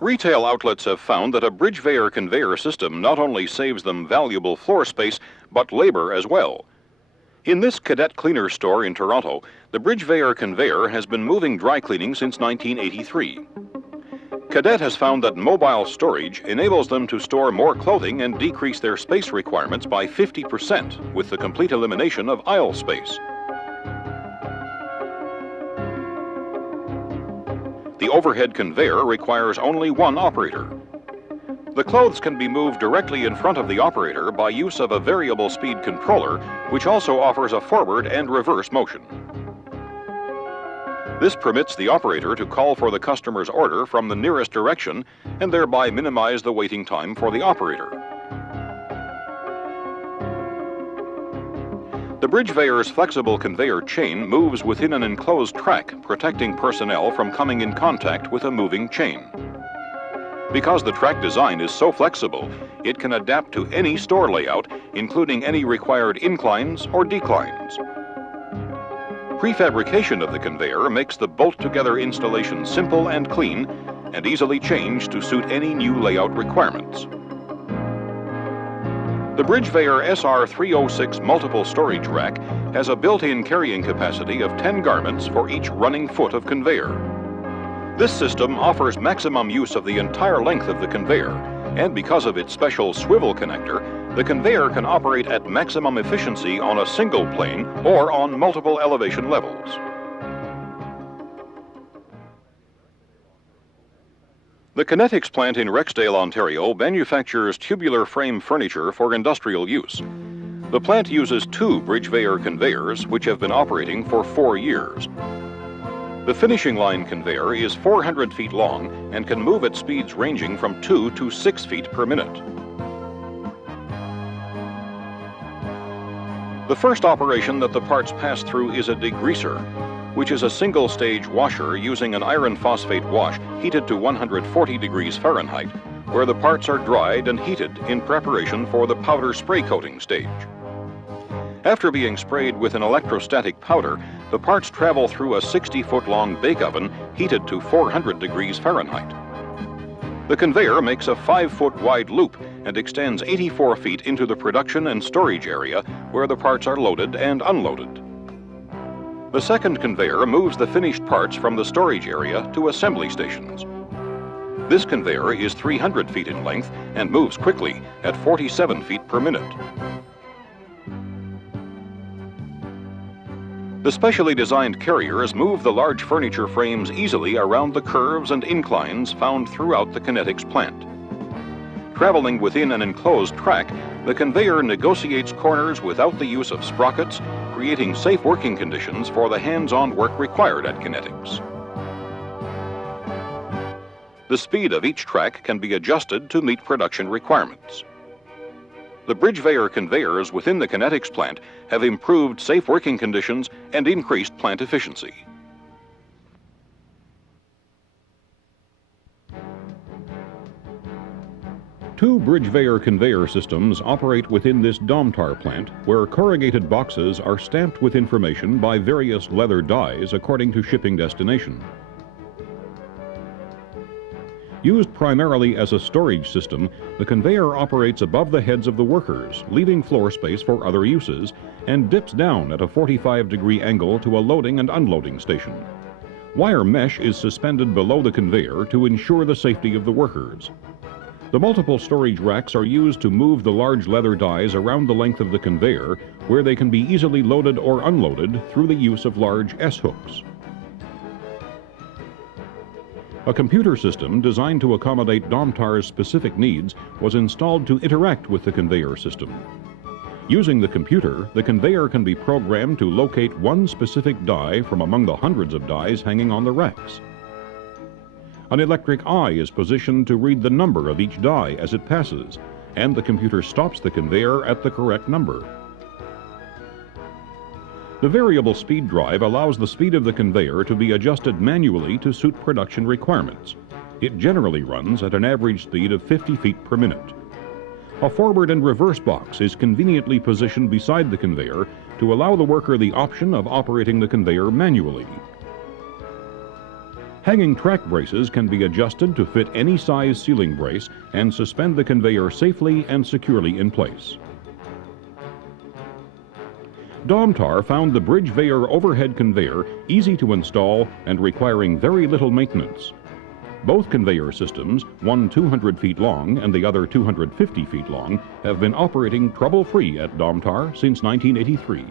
Retail outlets have found that a Bridgeveyor conveyor system not only saves them valuable floor space, but labor as well. In this cadet cleaner store in Toronto, the Bridgeveyor conveyor has been moving dry cleaning since 1983. Cadet has found that mobile storage enables them to store more clothing and decrease their space requirements by 50% with the complete elimination of aisle space. The overhead conveyor requires only one operator. The clothes can be moved directly in front of the operator by use of a variable speed controller, which also offers a forward and reverse motion. This permits the operator to call for the customer's order from the nearest direction and thereby minimize the waiting time for the operator. The Bridgeveyor's flexible conveyor chain moves within an enclosed track, protecting personnel from coming in contact with a moving chain. Because the track design is so flexible, it can adapt to any store layout, including any required inclines or declines. Prefabrication of the conveyor makes the bolt-together installation simple and clean and easily changed to suit any new layout requirements. The Bridgeveyor SR306 multiple storage rack has a built-in carrying capacity of 10 garments for each running foot of conveyor. This system offers maximum use of the entire length of the conveyor, and because of its special swivel connector, the conveyor can operate at maximum efficiency on a single plane or on multiple elevation levels. The Kinetics plant in Rexdale, Ontario manufactures tubular frame furniture for industrial use. The plant uses 2 Bridgeveyor conveyors which have been operating for 4 years. The finishing line conveyor is 400 feet long and can move at speeds ranging from 2 to 6 feet per minute. The first operation that the parts pass through is a degreaser, which is a single-stage washer using an iron phosphate wash heated to 140 degrees Fahrenheit, where the parts are dried and heated in preparation for the powder spray coating stage. After being sprayed with an electrostatic powder, the parts travel through a 60-foot-long bake oven heated to 400 degrees Fahrenheit. The conveyor makes a 5-foot-wide loop and extends 84 feet into the production and storage area where the parts are loaded and unloaded. The second conveyor moves the finished parts from the storage area to assembly stations. This conveyor is 300 feet in length and moves quickly at 47 feet per minute. The specially designed carriers move the large furniture frames easily around the curves and inclines found throughout the Kinetics plant. Traveling within an enclosed track, the conveyor negotiates corners without the use of sprockets, creating safe working conditions for the hands-on work required at Kinetics. The speed of each track can be adjusted to meet production requirements. The Bridgeveyor conveyors within the Kinetics plant have improved safe working conditions and increased plant efficiency. Two Bridgeveyor conveyor systems operate within this Domtar plant, where corrugated boxes are stamped with information by various leather dyes according to shipping destination. Used primarily as a storage system, the conveyor operates above the heads of the workers, leaving floor space for other uses, and dips down at a 45-degree angle to a loading and unloading station. Wire mesh is suspended below the conveyor to ensure the safety of the workers. The multiple storage racks are used to move the large leather dies around the length of the conveyor, where they can be easily loaded or unloaded through the use of large S-hooks. A computer system designed to accommodate Domtar's specific needs was installed to interact with the conveyor system. Using the computer, the conveyor can be programmed to locate one specific die from among the hundreds of dies hanging on the racks. An electric eye is positioned to read the number of each die as it passes, and the computer stops the conveyor at the correct number. The variable speed drive allows the speed of the conveyor to be adjusted manually to suit production requirements. It generally runs at an average speed of 50 feet per minute. A forward and reverse box is conveniently positioned beside the conveyor to allow the worker the option of operating the conveyor manually. Hanging track braces can be adjusted to fit any size ceiling brace and suspend the conveyor safely and securely in place. Domtar found the Bridgeveyor Overhead conveyor easy to install and requiring very little maintenance. Both conveyor systems, one 200 feet long and the other 250 feet long, have been operating trouble-free at Domtar since 1983.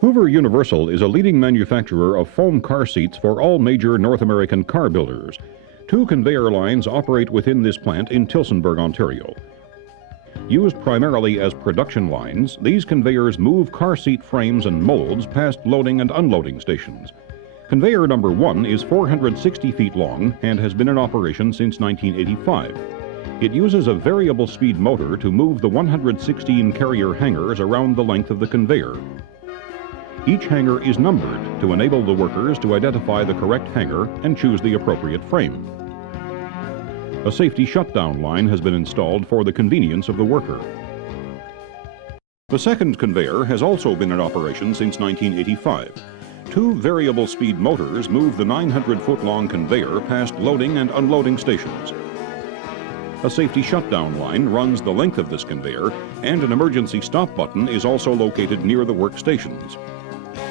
Hoover Universal is a leading manufacturer of foam car seats for all major North American car builders. 2 conveyor lines operate within this plant in Tillsonburg, Ontario. Used primarily as production lines, these conveyors move car seat frames and molds past loading and unloading stations. Conveyor number 1 is 460 feet long and has been in operation since 1985. It uses a variable speed motor to move the 116 carrier hangers around the length of the conveyor. Each hanger is numbered to enable the workers to identify the correct hanger and choose the appropriate frame. A safety shutdown line has been installed for the convenience of the worker. The second conveyor has also been in operation since 1985. 2 variable speed motors move the 900-foot-long conveyor past loading and unloading stations. A safety shutdown line runs the length of this conveyor, and an emergency stop button is also located near the workstations.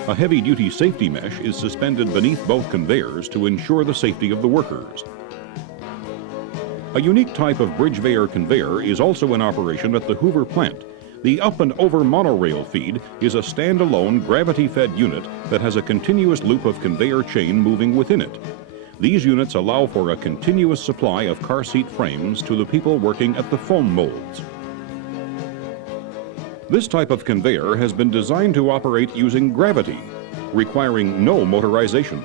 A heavy-duty safety mesh is suspended beneath both conveyors to ensure the safety of the workers. A unique type of Bridgeveyor conveyor is also in operation at the Hoover plant. The up and over monorail feed is a standalone gravity-fed unit that has a continuous loop of conveyor chain moving within it. These units allow for a continuous supply of car seat frames to the people working at the foam molds. This type of conveyor has been designed to operate using gravity, requiring no motorization.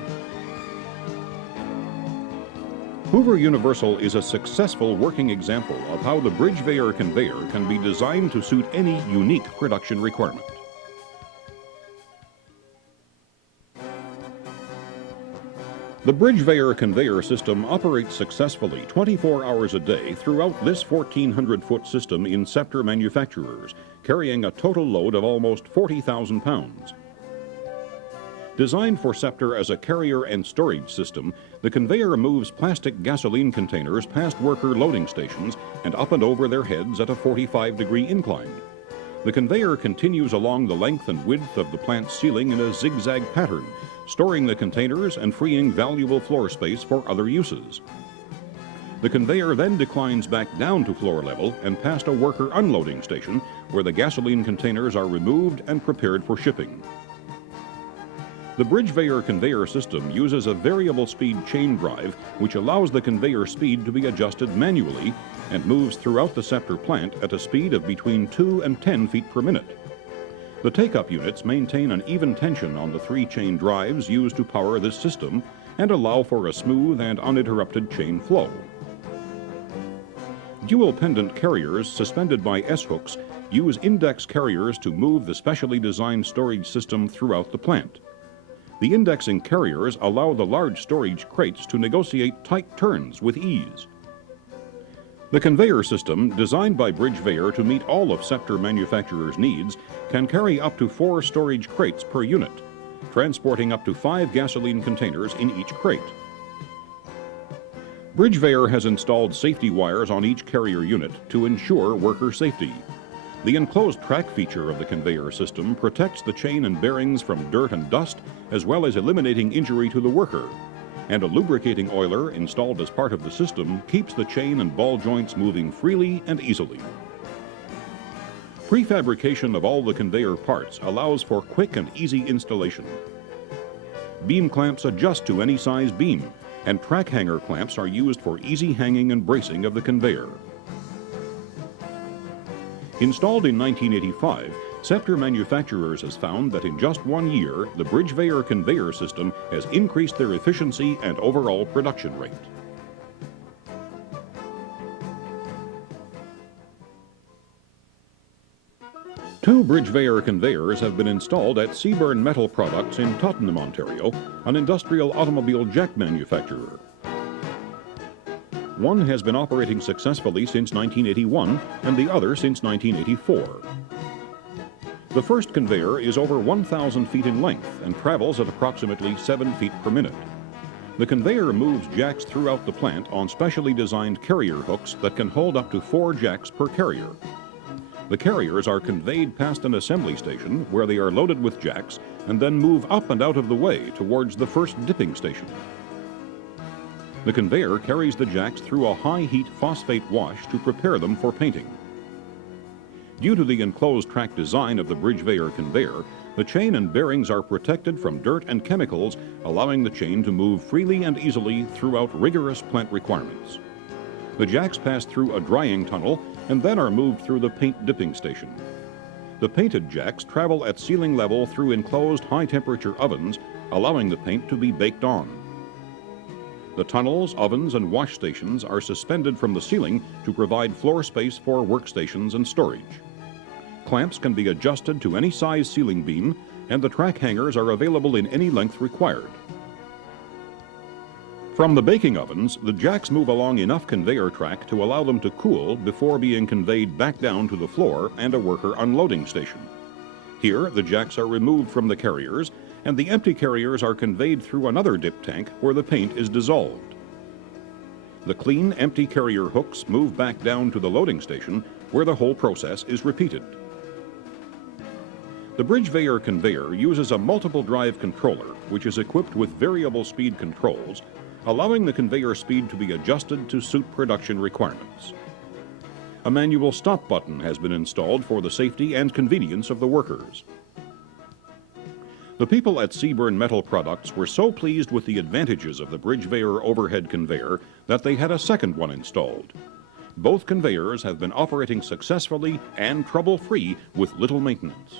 Hoover Universal is a successful working example of how the Bridgeveyor conveyor can be designed to suit any unique production requirement. The Bridgeveyor conveyor system operates successfully 24 hours a day throughout this 1,400-foot system in Scepter manufacturers, carrying a total load of almost 40,000 pounds. Designed for Scepter as a carrier and storage system, the conveyor moves plastic gasoline containers past worker loading stations and up and over their heads at a 45-degree incline. The conveyor continues along the length and width of the plant's ceiling in a zigzag pattern, storing the containers and freeing valuable floor space for other uses. The conveyor then declines back down to floor level and past a worker unloading station where the gasoline containers are removed and prepared for shipping. The Bridgeveyor conveyor system uses a variable speed chain drive which allows the conveyor speed to be adjusted manually and moves throughout the Scepter plant at a speed of between 2 and 10 feet per minute. The take-up units maintain an even tension on the 3 chain drives used to power this system and allow for a smooth and uninterrupted chain flow. Dual pendant carriers suspended by S-hooks use index carriers to move the specially designed storage system throughout the plant. The indexing carriers allow the large storage crates to negotiate tight turns with ease. The conveyor system, designed by Bridgeveyor to meet all of Scepter manufacturers' needs, can carry up to 4 storage crates per unit, transporting up to 5 gasoline containers in each crate. Bridgeveyor has installed safety wires on each carrier unit to ensure worker safety. The enclosed track feature of the conveyor system protects the chain and bearings from dirt and dust, as well as eliminating injury to the worker. And a lubricating oiler installed as part of the system keeps the chain and ball joints moving freely and easily. Prefabrication of all the conveyor parts allows for quick and easy installation. Beam clamps adjust to any size beam, and track hanger clamps are used for easy hanging and bracing of the conveyor. Installed in 1985, Scepter Manufacturers has found that in just 1 year, the Bridgeveyor conveyor system has increased their efficiency and overall production rate. Two Bridgeveyor conveyors have been installed at Seaburn Metal Products in Tottenham, Ontario, an industrial automobile jack manufacturer. One has been operating successfully since 1981 and the other since 1984. The first conveyor is over 1,000 feet in length and travels at approximately 7 feet per minute. The conveyor moves jacks throughout the plant on specially designed carrier hooks that can hold up to 4 jacks per carrier. The carriers are conveyed past an assembly station where they are loaded with jacks and then move up and out of the way towards the first dipping station. The conveyor carries the jacks through a high-heat phosphate wash to prepare them for painting. Due to the enclosed track design of the Bridgeveyor conveyor, the chain and bearings are protected from dirt and chemicals, allowing the chain to move freely and easily throughout rigorous plant requirements. The jacks pass through a drying tunnel and then are moved through the paint dipping station. The painted jacks travel at ceiling level through enclosed high-temperature ovens, allowing the paint to be baked on. The tunnels, ovens, and wash stations are suspended from the ceiling to provide floor space for workstations and storage. Clamps can be adjusted to any size ceiling beam, and the track hangers are available in any length required. From the baking ovens, the jacks move along enough conveyor track to allow them to cool before being conveyed back down to the floor and a worker unloading station. Here, the jacks are removed from the carriers, and the empty carriers are conveyed through another dip tank where the paint is dissolved. The clean, empty carrier hooks move back down to the loading station where the whole process is repeated. The Bridgeveyor conveyor uses a multiple drive controller which is equipped with variable speed controls, allowing the conveyor speed to be adjusted to suit production requirements. A manual stop button has been installed for the safety and convenience of the workers. The people at Seaburn Metal Products were so pleased with the advantages of the Bridgeveyor Overhead conveyor that they had a second one installed. Both conveyors have been operating successfully and trouble-free with little maintenance.